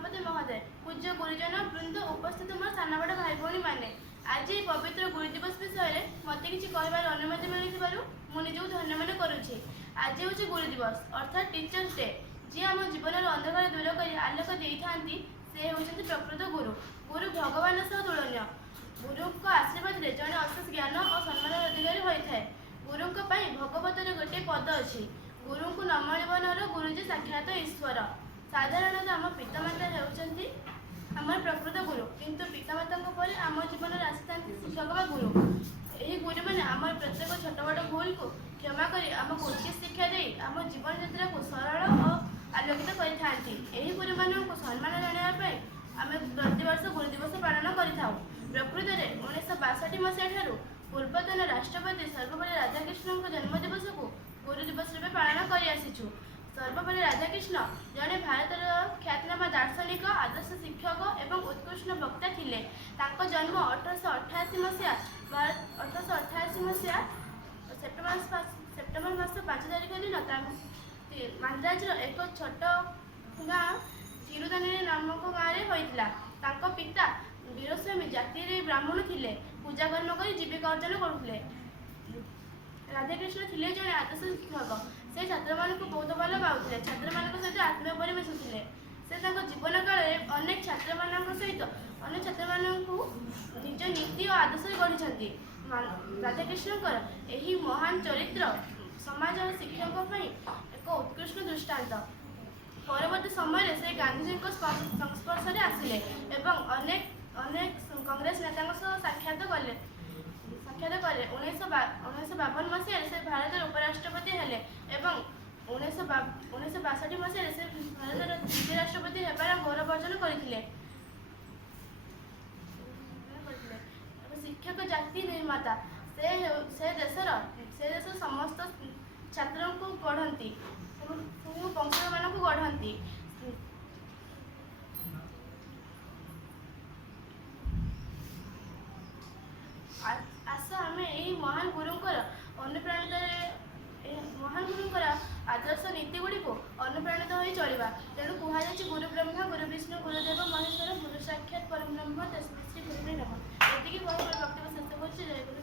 सभापति महोदय, पूज्य गुरुजन वृंद, उपस्थित मोर सान बड़ भाई भौणी मैंने आज ये पवित्र गुरु दिवस विषय में मत कि कहबार अनुमति मिलू मुझे धन्य मन करुँचे। आज हूँ गुरु दिवस अर्थात टीचर्स डे। जी आम जीवन अंधकार दूर कर आलोक दे था से होती प्रकृत गुरु। गुरु भगवान सह तुलनीय। गुरु आशीर्वाद जड़े अशेष ज्ञान और सम्मान अधिकारी होता है। गुरु भगवतर गोटे पद अच्छी, गुरु को न मिलवर गुरुजी साक्षात ईश्वर। साधारणतः आम पितामाता होती आमर प्रकृत गुरु, किंतु पितामाता पर आम जीवन आसी शिक्षक बा गुरु। यही गुरु मैंने आम प्रत्येक छोट बड़ भूल को क्षमा कर आमको उचित शिक्षा दे आम जीवन यात्रा को सरल और आलोकित करती। गुरु मान सम्मान जानापी आम प्रतिवर्ष गुरु दिवस पालन कर। प्रकृत में 1962 मसीहा पूर्वतन राष्ट्रपति सर्वपल्ली राधाकृष्ण जन्मदिवस को गुरु दिवस रूप पालन कर। सर्वपल्ली राधाकृष्ण जड़े भारतर ख्यातनामा दार्शनिक, आदर्श शिक्षक और उत्कृष्ट वक्ता थे। जन्म 1888 मसीहा सेप्टेम्बर मास 5 तारिख दिन मांद्राज एक छोट गाँ चिरुदानी नामक गाँव में होता। पिता वीरस्वामी जाति ब्राह्मण थे, पूजा कर्म कर जीविका अर्जन करते। राधाकृष्ण थे जड़े आदर्श शिक्षक। से छात्र मान बहुत भल पाते, छात्र मान सहित आत्मीय पर मिशुले। से जीवन काल में अनेक छात्र मान सहित अनेक छात्र मान निज नीति और आदर्श गढ़ी। राधाकृष्ण यही महान चरित्र समाज और शिक्षक एक उत्कृष्ट दृष्टांत। परवर्ती समय से गांधीजी संस्पर्श में आसिले एवं अनेक कांग्रेस नेता साक्षात कले। 1952 मसीह से भारत उपराष्ट्रपति हेले एवं 1962 मसीह से भारत द्वितीय राष्ट्रपति होबार गौरव अर्जन करथिले। शिक्षक जाति निर्माता से देशर समस्त छात्रों को गढ़ती, वंश मान को गढ़ती। आशा आम यही महान गुरुंकर आदर्श नीति गुड़ी को अनुप्राणित हो चलवा। तेणु कहुई गुरु ब्रह्मा गुरु विष्णु गुरुदेव महेश्वर गुरु साक्षात परम ब्रह्म तस्मै श्री गुरुवे नमः। ये वक्तव्य शेष कर।